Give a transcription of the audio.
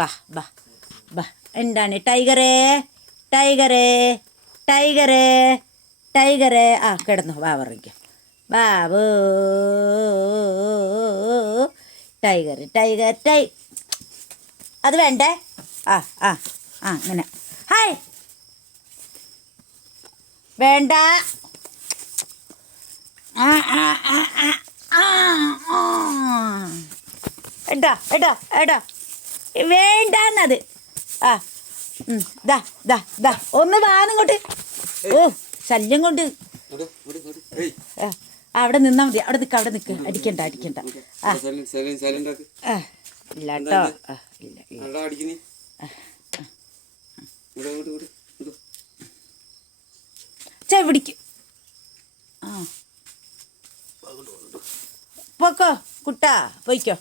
വാ വാ വാ. എന്താണ് ടൈഗറേ ടൈഗറേ ടൈഗറേ ടൈഗറേ? ആ കിടന്നു. വാ പറഞ്ഞിക്കും. ബാബു ടൈഗർ ടൈഗർ അത് വേണ്ടേ? ആ ആ ആ ഇങ്ങനെ. ഹായ് വേണ്ട. ആ ആ ആ ആ ആ എടാ എടാ എടാ വേണ്ടെന്നത്. ആ ദാ ദാ ദാ ഒന്ന് വാന്നിങ്ങോട്ട്. ഓ ശല്യം കൊണ്ട്. അവിടെ നിന്നാ മതി. അവിടെ നിൽക്ക, അവിടെ നിൽക്ക്. അടിക്കണ്ട അടിക്കണ്ട. ഇല്ല കേട്ടോ. ഇല്ല ചെവിടിക്ക്. ആ പോക്കോ കുട്ടാ, പോയിക്കോ.